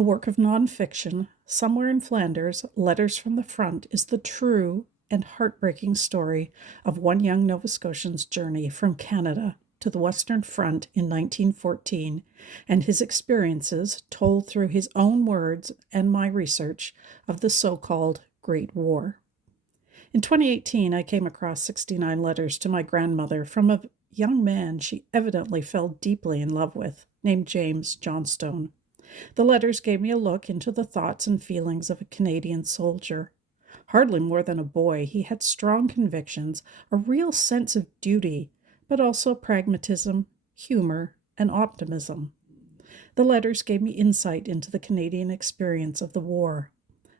A work of nonfiction, Somewhere in Flanders, Letters from the Front is the true and heartbreaking story of one young Nova Scotian's journey from Canada to the Western Front in 1914 and his experiences told through his own words and my research of the so-called Great War. In 2018, I came across 69 letters to my grandmother from a young man she evidently fell deeply in love with, named James Johnstone. The letters gave me a look into the thoughts and feelings of a Canadian soldier. Hardly more than a boy, he had strong convictions, a real sense of duty, but also pragmatism, humor, and optimism. The letters gave me insight into the Canadian experience of the war.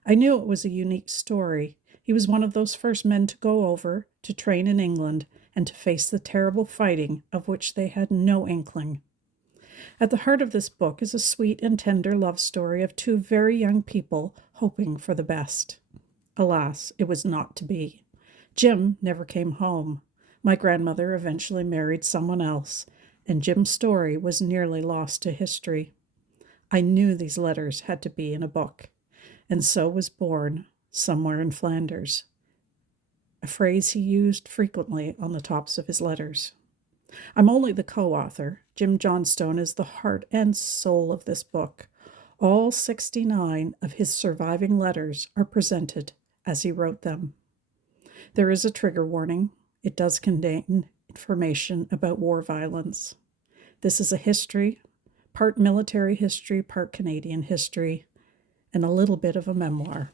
I knew it was a unique story. He was one of those first men to go over, to train in England, and to face the terrible fighting of which they had no inkling. At the heart of this book is a sweet and tender love story of two very young people hoping for the best. Alas, it was not to be. Jim never came home. My grandmother eventually married someone else, and Jim's story was nearly lost to history. I knew these letters had to be in a book, and so was born Somewhere in Flanders, a phrase he used frequently on the tops of his letters. I'm only the co-author. Jim Johnstone is the heart and soul of this book. All 69 of his surviving letters are presented as he wrote them. There is a trigger warning. It does contain information about war violence. This is a history, part military history, part Canadian history, and a little bit of a memoir.